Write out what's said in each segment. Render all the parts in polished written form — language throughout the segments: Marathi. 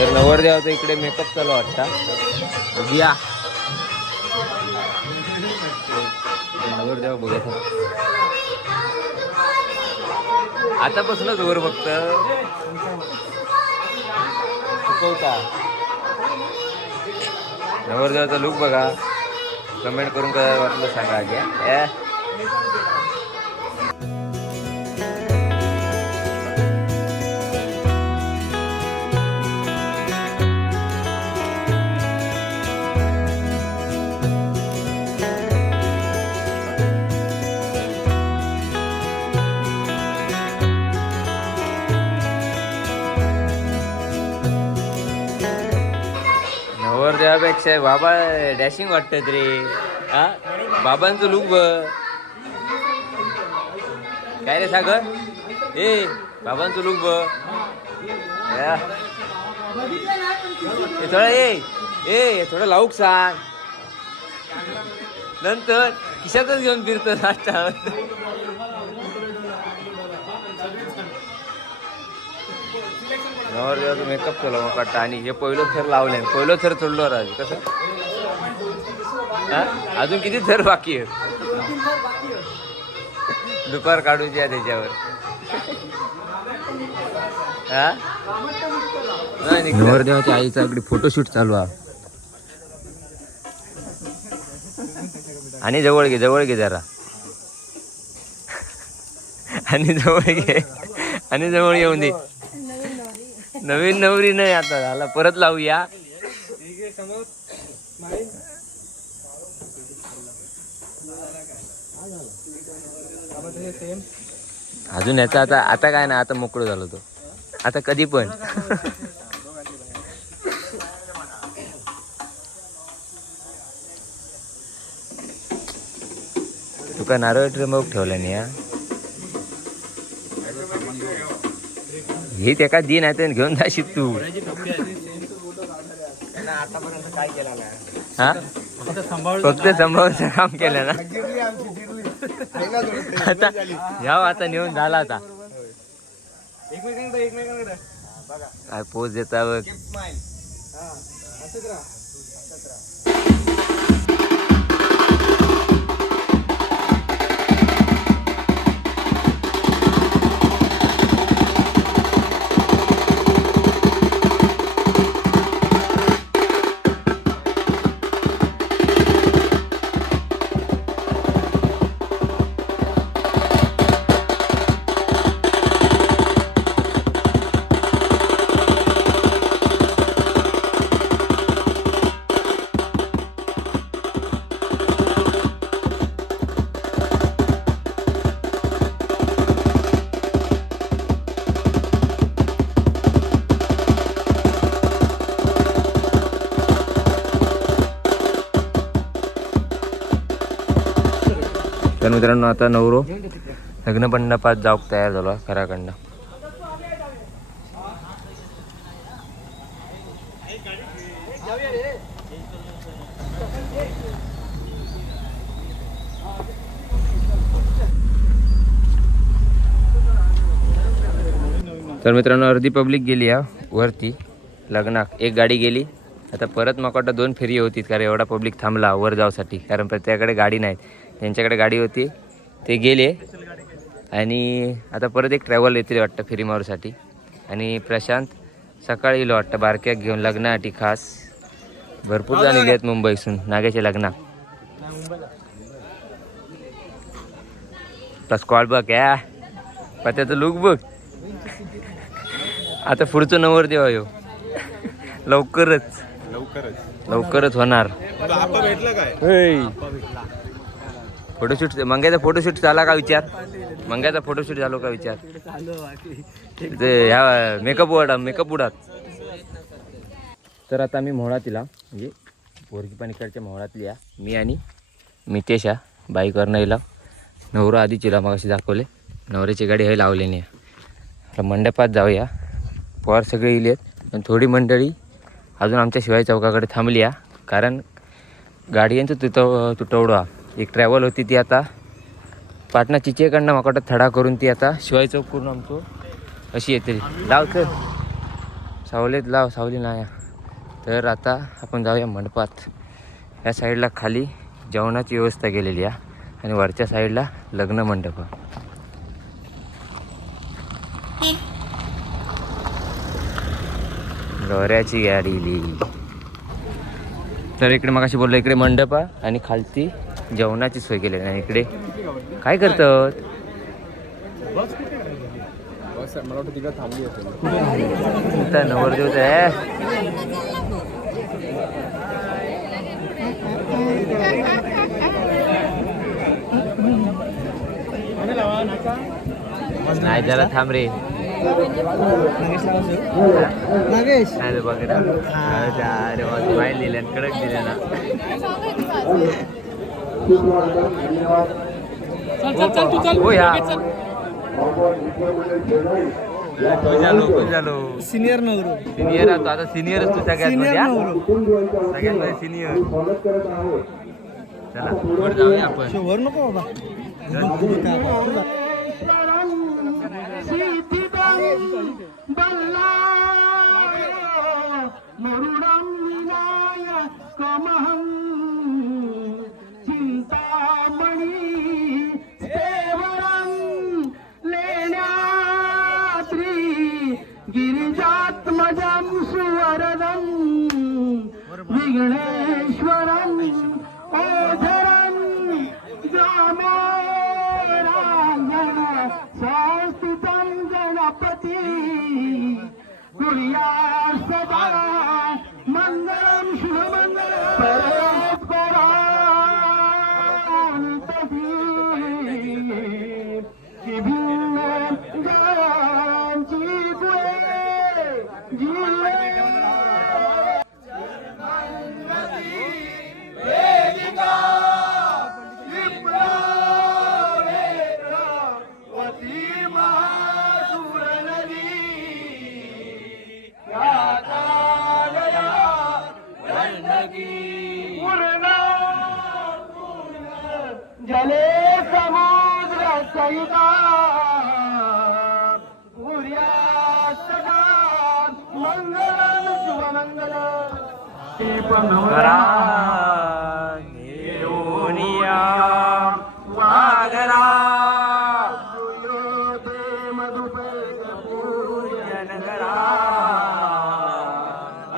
तर नवरदेवाचा इकडे मेकअप चालू वाटता उद्या नवरदेव बघा आतापासूनच वर फक्त शिकवता नवरदेवाचा लुक बघा कमेंट करून काय वाटलं सांगा आधी नवरदेवापेक्षा बाबा डॅशिंग वाटतात रे हा बाबांचं लुक बघ काय रे सागर ए बाबांचं लुक बघ थोडं ए थोडं लाऊक सांग नंतर खिशातच घेऊन फिरतो नाश्ता नवरदेवाचं मेकअप केलं मग काढता आणि हे पहिलं थर लावले पहिलं थर चढलो राज कसं हा अजून किती थर बाकी आहे दुपार काढूची आहे त्याच्यावर हा नवरदेवाच्या आईचा इकडे फोटोशूट चालू आहे आणि जवळ घे जरा आणि जवळ येऊन दे नवीन नवरी नाही आता झाला परत लावूया अजून याचा आता काय ना आता मोकळं झालो तो आता कधी पण तुका नारळ ट्रमक ठेवला नाही या हे त्या का दिन आहे घेऊन जाशील तू आतापर्यंत काय केला हा फक्त सांभाळून काम केलं ना आता याव आता नेऊन झाला आता काय पोच देता बघ तर मित्रांनो आता नवरो लग्न मंडपात जाऊक तयार झालो घराकडनं तर मित्रांनो अर्धी पब्लिक गेली या वरती लग्नाक एक गाडी गेली आता परत मग वाटतं 2 फेरी होती कारण एवढा पब्लिक थांबला वर जाऊसाठी कारण प्रत्येकाकडे गाडी नाही त्यांच्याकडे गाडी होती ते गेले आणि आता परत एक ट्रॅव्हल येतील वाटतं फेरी मारूसाठी आणि प्रशांत सकाळी येलो वाटतं बारक्याक घेऊन लग्नासाठी खास भरपूर जण गेले आहेत मुंबईसून नाग्याच्या लग्नात स्क्वॉड बघ या पत्याचं लुक बघ आता पुढचं नवरदेव येऊ लवकरच होणार फोटोशूट मंग्याचा फोटोशूट झाला का विचार मंग्याचा फोटोशूट झालो का विचार ते ह्या मेकअप उडात तर आता आम्ही मोहळातीला म्हणजे पोरगी पाणीकडच्या मोहळातली या मी आणि मितेशा बाईकवरनं येला नवरा आधीच येला मग अशी दाखवले नवऱ्याची गाडी हे लावली नाही मंडपात जाऊया पोर सगळे येले आहेत पण थोडी मंडळी अजून आमच्या शिवाय चौकाकडे थांबली या कारण गाड्यांचं तुटवडा एक ट्रॅव्हल होती ती आता पाटणा चिचेकडनं माकडं थडा करून ती आता शिवाय चौक करून आमचं अशी येते लाव तर सावलीत लाव, सावली नाही. तर आता आपण जाऊया मंडपात. या साईडला खाली जेवणाची व्यवस्था केलेली आहे आणि वरच्या साईडला लग्न मंडप. गौऱ्याची गाडी इली. तर इकडे मगाशी बोललो, इकडे मंडप आहे आणि खालती जेवणाची सोय केलेली आहे. इकडे काय करतात? मला वाटतं तिकडे थांबली असेल. नवरदेवच आहे. नाही त्याला थांब रे. नागेश नाही बघ अरे बाहेर लिहिल्या कडक दिल्या ना. हो या झालो सिनियर नवरू. सिनियर आता सिनियरच तू सगळ्यात मध्ये सिनियर. चला वर जाऊया आपण. वर नको बाबा. गिरिजात्मजं सुवरदं विघ्नेश्वरं ओझरं दामोदरं संस्थितं गणपति कुर्यात् सदा मङ्गलं शुभमङ्गलं परोपरान्तहि विभिन्न गांची गुळे जिले वेदिका विप्लवेत्रवती महासुरनदी यातालया गंडकी पूर्णा जले समुद्र सहिता मंगल शुभमंगल. वागरा मधुपेपूर्यनगरा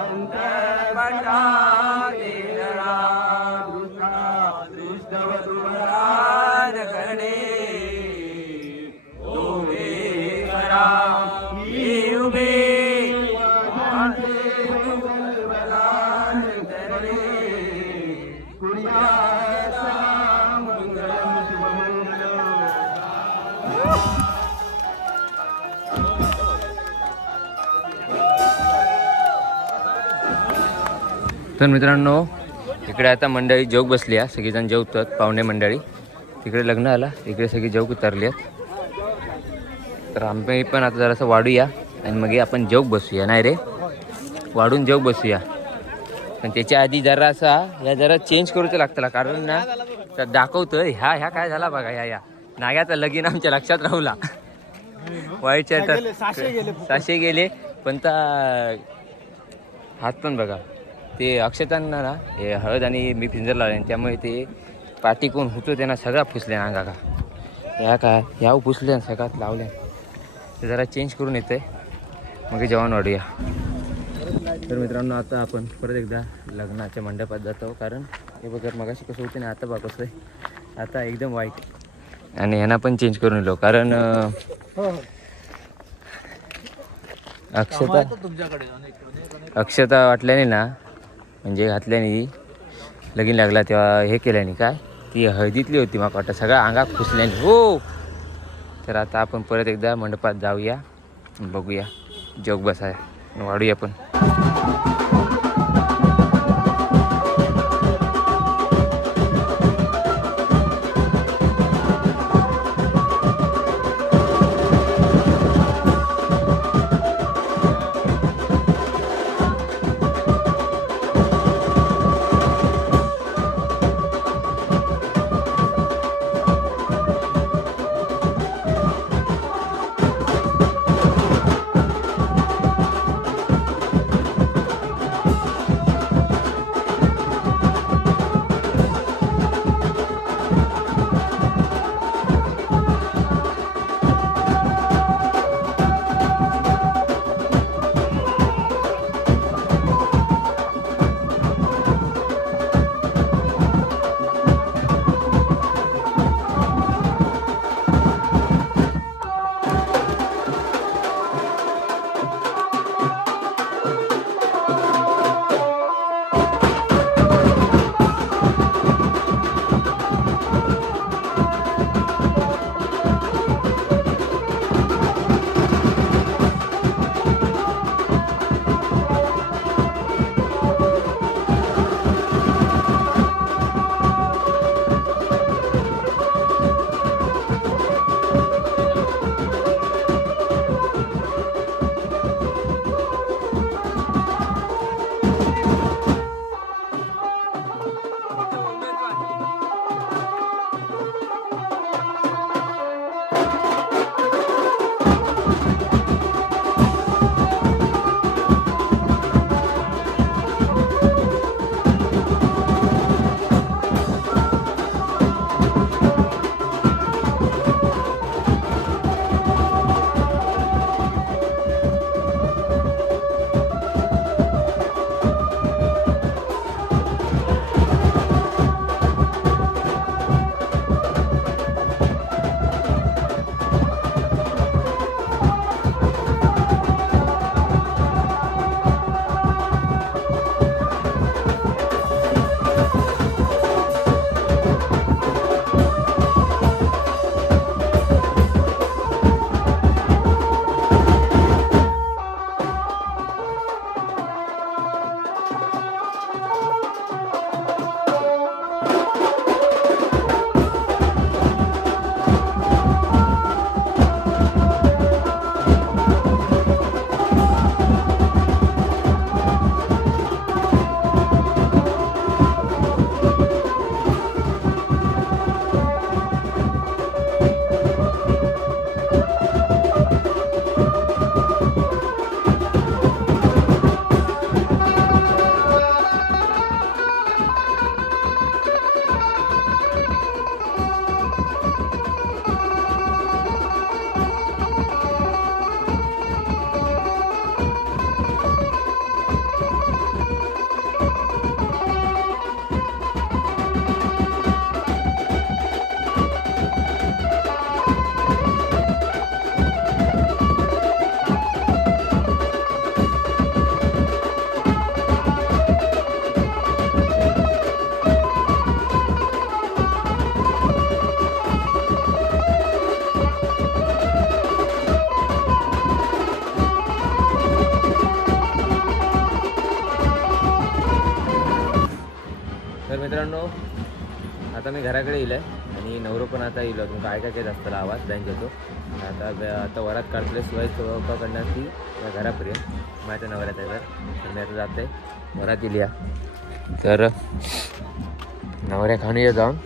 अंतर्बटा देनरा दृष्टवधुवरान करणे उभे करा मी उभे तर मित्रांनो, इकडे आता मंडळी जेवक बसली आहे. सगळीजण जेवतात, पाहुणे मंडळी. तिकडे लग्न आला, इकडे सगळी जेवक उतरली आहेत. तर आम्ही पण आता जरासं वाढूया आणि मग आपण जेवक बसूया. नाही रे, वाढून जेवक बसूया. पण त्याच्या आधी जरासा जरा चेंज करूचं लागतं, कारण ना तर दाखवतं ह्या काय झाला बघा. या नाग्याचा लगीन आमच्या लक्षात राहुला. वाईट साशे गेले पण हात पण बघा. ते अक्षतांना ना हे हळद आणि मी पिंजर लावले, त्यामुळे ते पाठीकून होतो त्यांना सगळा फुसल्या अंगा का. ह्या फुसल्या सगळ्यात लावल्या. ते जरा चेंज करून येतं आहे, मग जेवण वाढूया. तर मित्रांनो, आता आपण परत एकदा लग्नाच्या मंडपात जातो. कारण हे बघा मगाशी कसं होते ना, आता बघा कसं आहे. आता एकदम वाईट. आणि ह्यांना पण चेंज करून येलो, कारण अक्षता वाटल्याने ना, म्हणजे घातल्याने लगीन लागला तेव्हा हे केल्याने काय ती हळदीतली होती माका वाटतं, सगळ्या अंगात फुसल्याने. हो, तर आता आपण परत एकदा मंडपात जाऊया, बघूया, जोग बसाया, वाढूया पण. आता मी घराकडे येईल आणि नवरो पण आता येईल तुमका काय काय असताना आवाज बँक येतो आता वरात काढतले शिवाय चौकाकडनं ती घरापर्यंत माझ्या नवऱ्यात आहे तर मी आता जात आहे वरात येईल या तर नवऱ्या खाऊन ये जाऊन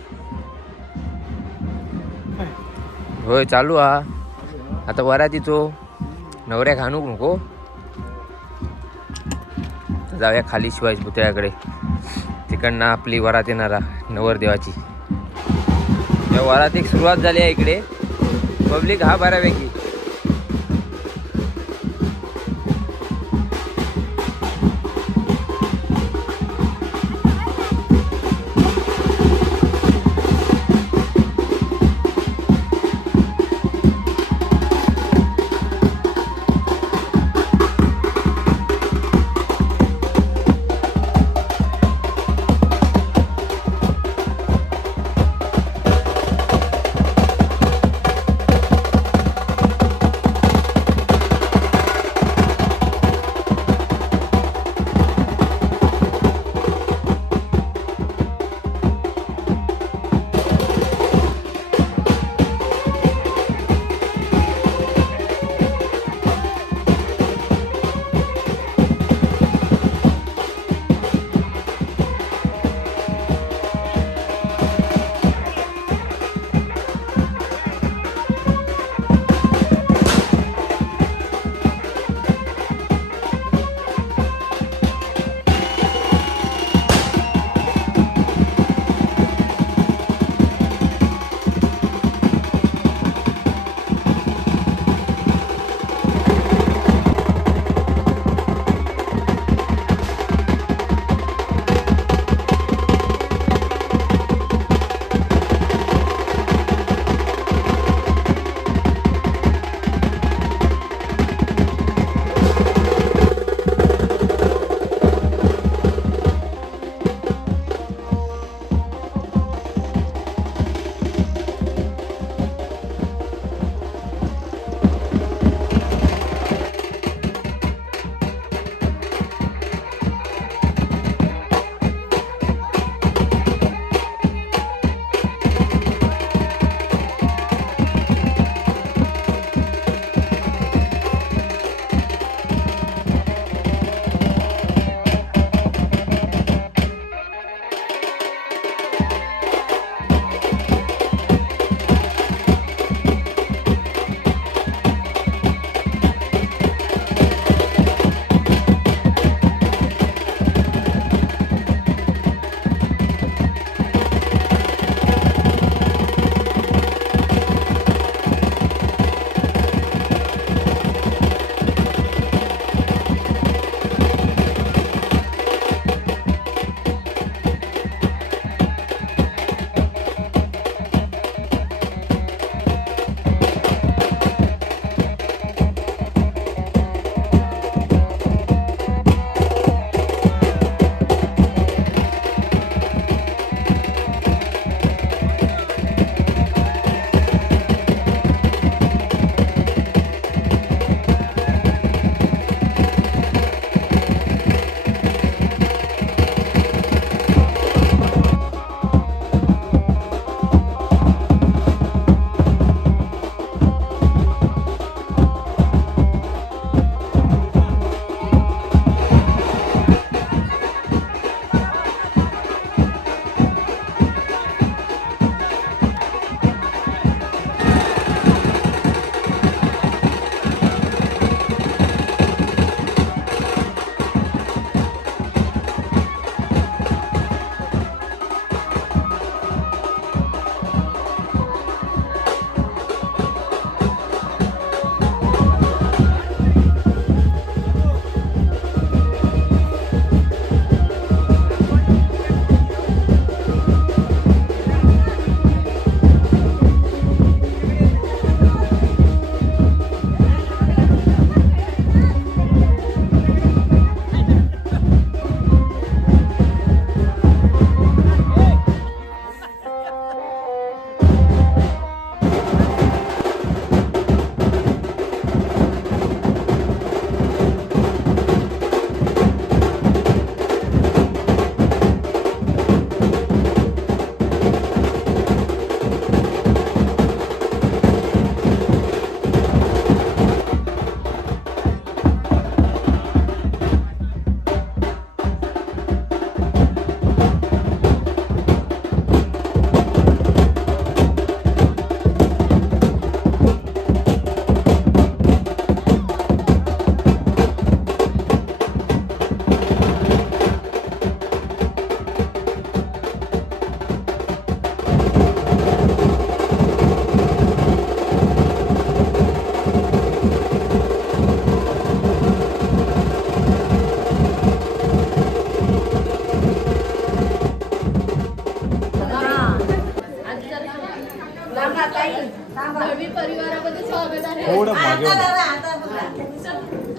होय चालू हा आता वरात येतो नवऱ्या खाणू नको जाऊया खाली शिवाजी पुतळ्याकडे तिकडनं आपली वरात येणारा नवरदेवाची या वरात एक सुरुवात झाली आहे इकडे पब्लिक हा बऱ्यापैकी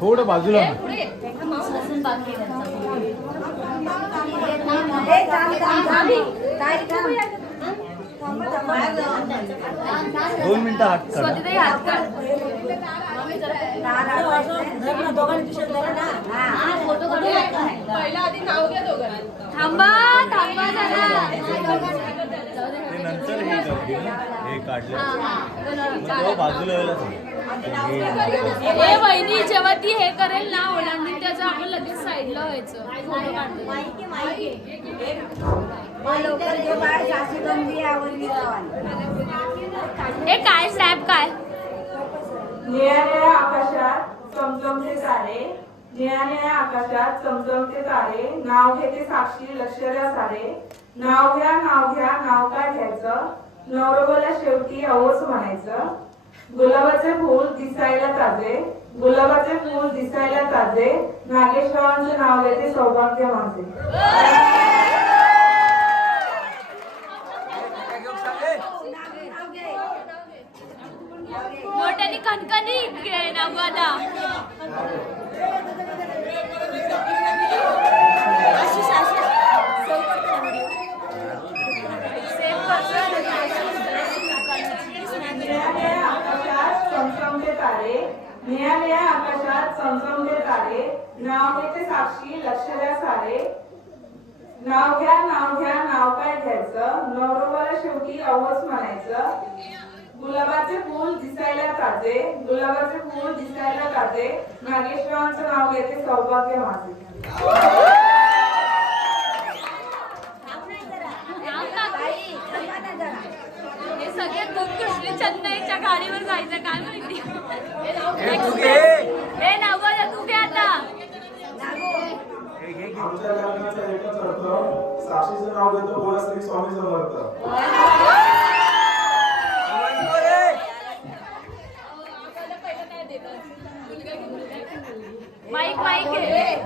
थोडं बाजूला दोन मिनिटं हात काढा. थांबा थांबा जरा. ते नंतर हे करतील ना, हे काढलं बाजूला ए वहिनी जेव्हा ती हे करेल ना ओलांडून त्याचं आपण लगेच साईडला व्हायचं. फोटो काढतो. हे काय स्नॅप काय निळ्या आकाशात चमचमते तारे, निळ्या आकाशात चमचमते तारे, नाव घेते साक्षी लक्ष द्या सारे, नाव घ्या नाव काय घ्यायचं, नवरोबाला शेवटी अवोच म्हणायचं, गुलाबाचे फूल दिसायला ताजे, गुलाबाचे फूल दिसायला ताजे, नागेश्वरांचे नाव घेते सौभाग्य माझे. मोठ्याने कणकणीत घे ना गोदा. निळ्या आकाशात चमचमते तारे, निळ्या आकाशात चमचमते तारे, नाव घेते साक्षी लक्ष द्या सारे, नाव घ्या नाव काय घ्यायचं, नवरोबाला शेवटी अवच म्हणायचं, गुलाबाचे फूल दिसायला ताजे, गुलाबाचे फूल दिसायला ताजे, नागेश्वरांचं नाव घेते सौभाग्य माझे. हे सगळे खूप कृष्ण चेन्नईच्या गाडीवर जायचं काय माहिती. हे नाव तू घे आता. आमच्या लग्नाचा एकच अर्थ, साक्षीचं नाव घेतो बोला श्री स्वामी समर्थ. माईक माईक आहे.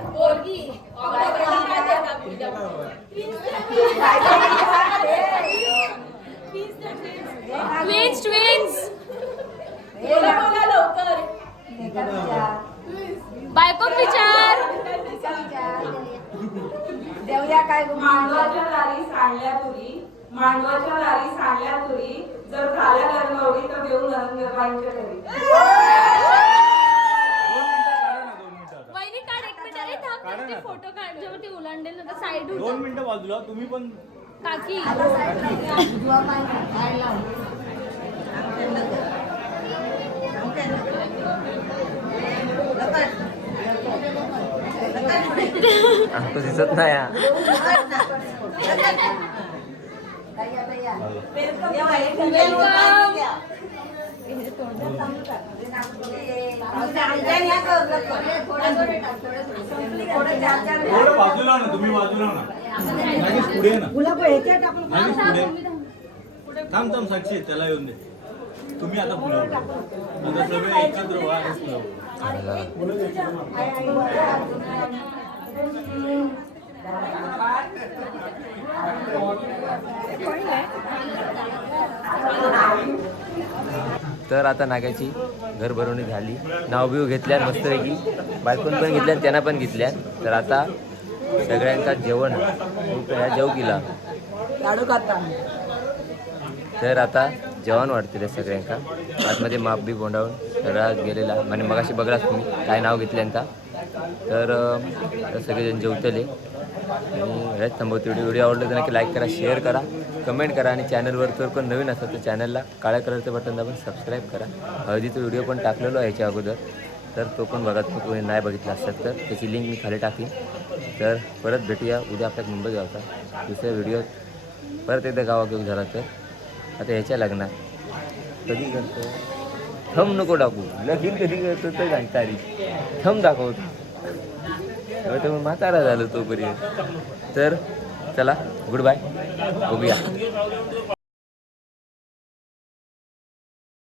Twins twins. बायको विचार. मांडवाच्या दारी सांडल्या तुरी, मांडवाच्या दारी सांडल्या तुरी, जर झाल्या लग्नवडी तर देऊ नंदबाईंच्या घरी. वहिनी काढ एक मिनिट. अरे थांब ते फोटो काढ. जेव्हा ती ओलांडेल ना तर साईड 2 मिनिटं बाजूला. तुम्ही पण काकी. आमचं दिसत नाही हा. थोडं बाजूला ना, तुम्ही बाजूला ना. नागेश पुढे ना. नागेश पुढे. थांब साक्षी त्याला येऊन दे. तुम्ही आता पुढे आता सगळे एकत्र व्हा. तर आता नागाची घर भरवणी झाली. नाव बिव घेतल्या मस्तपैकी. बायकोन पण घेतल्या त्यांना पण घेतल्या. तर आता सगळ्यांका जेवण जेव केला. तर आता जेवण वाढतील सगळ्यांका. आतमध्ये माप बी बोंडावून सगळा गेलेला. म्हणजे मगाशी बघलाच तुम्ही काय नाव घेतल्यांता. तर सगळेजण जेवतले. आणि हेच थांबवतो. व्हिडिओ आवडला तर नक्की लाईक करा, शेअर करा, कमेंट करा. आणि चॅनलवर जर कोण नवीन असेल तर चॅनलला काळ्या कलरचं बटन दाबून सबस्क्राईब करा. हळदीचा व्हिडिओ पण टाकलेलो आहे याच्या अगोदर. तर तो पण बघा. तुम्ही कोणी नाही बघितला असेल तर त्याची लिंक मी खाली टाकीन. तर परत भेटूया उद्या आपल्या मुंबई गावचा दुसऱ्या व्हिडिओत. परत एकदा गावागाव झाला तर आता ह्याच्या लग्नात कधी करतो थंब नको टाकू. लगीन कधी करतो तर सांग तारीख. थंब दाखवतो. तर म्हातारा झालं तोपर्यंत. तर चला गुड बाय. बघूया.